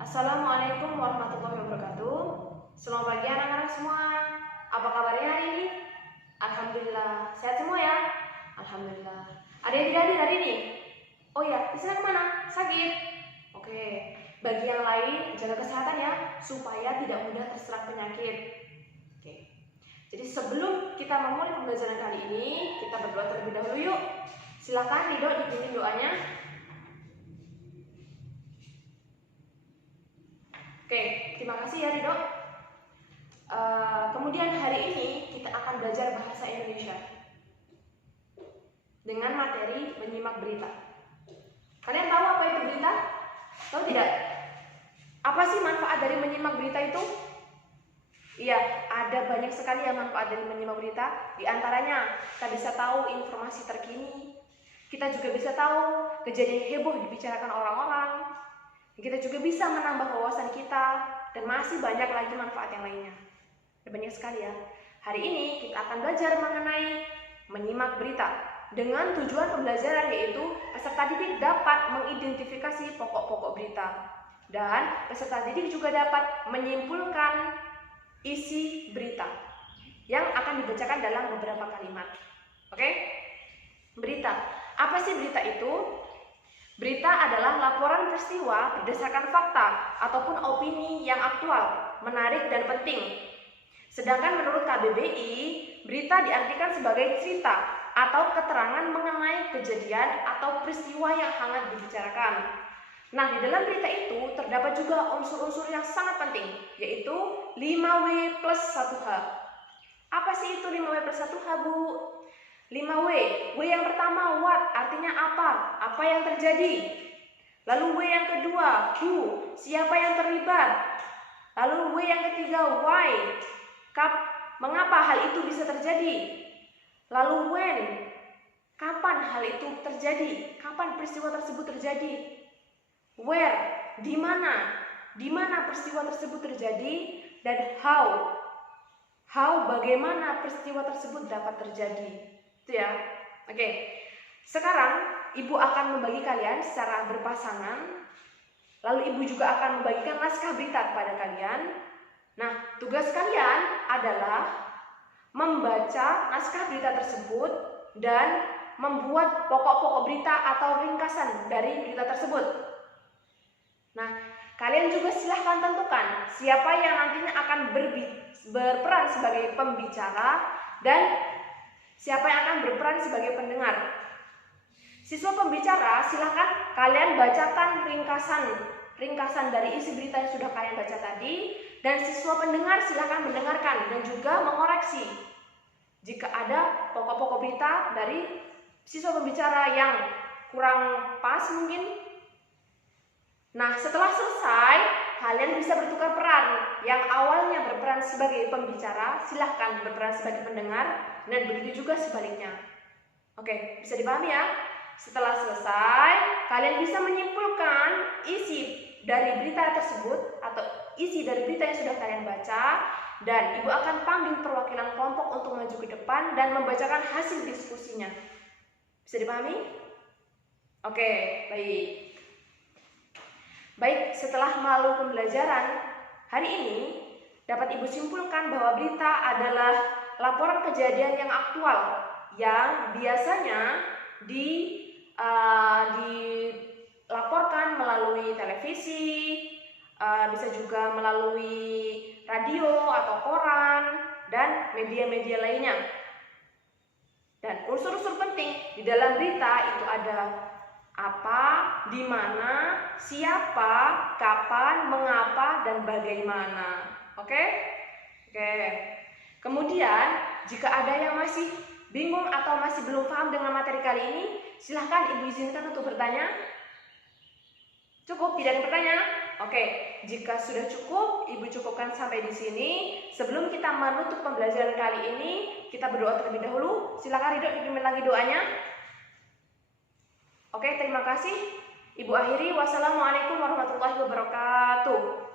Assalamualaikum warahmatullahi wabarakatuh. Selamat pagi anak-anak semua. Apa kabarnya hari ini? Alhamdulillah, sehat semua ya? Alhamdulillah. Ada yang tidak hadir hari ini? Oh ya, istirahat kemana? Sakit? Oke, bagi yang lain jaga kesehatan ya, supaya tidak mudah terserang penyakit. Oke. Jadi sebelum kita memulai pembelajaran kali ini, kita berdoa terlebih dahulu yuk. Silakan Ridho dipimpin doanya. Oke, terima kasih ya Ridho. Kemudian hari ini kita akan belajar bahasa Indonesia dengan materi menyimak berita. Kalian tahu apa itu berita? Tahu tidak? Apa sih manfaat dari menyimak berita itu? Iya, ada banyak sekali ya manfaat dari menyimak berita. Di antaranya kita bisa tahu informasi terkini. Kita juga bisa tahu kejadian heboh dibicarakan orang-orang. Kita juga bisa menambah wawasan kita dan masih banyak lagi manfaat yang lainnya. Ada banyak sekali ya. Hari ini kita akan belajar mengenai menyimak berita dengan tujuan pembelajaran yaitu peserta didik dapat mengidentifikasi pokok-pokok berita dan peserta didik juga dapat menyimpulkan isi berita yang akan dibacakan dalam beberapa kalimat. Oke? Berita. Apa sih berita itu? Berita adalah laporan peristiwa berdasarkan fakta ataupun opini yang aktual, menarik dan penting. Sedangkan menurut KBBI, berita diartikan sebagai cerita atau keterangan mengenai kejadian atau peristiwa yang hangat dibicarakan. Nah, di dalam berita itu terdapat juga unsur-unsur yang sangat penting, yaitu 5W plus 1H. Apa sih itu 5W plus 1H, Bu? 5W. W yang pertama what, artinya apa yang terjadi. Lalu W yang kedua who, siapa yang terlibat. Lalu W yang ketiga why, mengapa hal itu bisa terjadi. Lalu when, kapan hal itu terjadi, kapan peristiwa tersebut terjadi. Where, di mana peristiwa tersebut terjadi. Dan how, bagaimana peristiwa tersebut dapat terjadi. Itu ya. Oke. Sekarang Ibu akan membagi kalian secara berpasangan. Lalu Ibu juga akan membagikan naskah berita kepada kalian. Nah, tugas kalian adalah membaca naskah berita tersebut dan membuat pokok-pokok berita atau ringkasan dari berita tersebut. Nah, kalian juga silahkan tentukan siapa yang nantinya akan berperan sebagai pembicara dan siapa yang akan berperan sebagai pendengar. Siswa pembicara, silahkan kalian bacakan ringkasan dari isi berita yang sudah kalian baca tadi. Dan siswa pendengar silahkan mendengarkan dan juga mengoreksi jika ada pokok-pokok berita dari siswa pembicara yang kurang pas mungkin. Nah, setelah selesai, kalian bisa bertukar peran. Yang awalnya berperan sebagai pembicara, silahkan berperan sebagai pendengar, dan begitu juga sebaliknya. Oke, bisa dipahami ya? Setelah selesai, kalian bisa menyimpulkan isi dari berita tersebut atau isi dari berita yang sudah kalian baca, dan Ibu akan panggil perwakilan kelompok untuk maju ke depan dan membacakan hasil diskusinya. Bisa dipahami? Oke, baik. Baik, setelah melalui pembelajaran hari ini, dapat Ibu simpulkan bahwa berita adalah laporan kejadian yang aktual yang biasanya dilaporkan melalui televisi, bisa juga melalui radio atau koran, dan media-media lainnya. Dan unsur-unsur penting di dalam berita itu ada apa, di mana, siapa, kapan, mengapa, dan bagaimana. Oke? Kemudian, jika ada yang masih bingung atau masih belum paham dengan materi kali ini, silahkan Ibu izinkan untuk bertanya. Cukup? Tidak ada yang bertanya? Oke, jika sudah cukup, Ibu cukupkan sampai di sini. Sebelum kita menutup pembelajaran kali ini, kita berdoa terlebih dahulu. Silakan Ridho dipimpin lagi doanya. Oke, terima kasih. Ibu akhiri. Wassalamualaikum warahmatullahi wabarakatuh.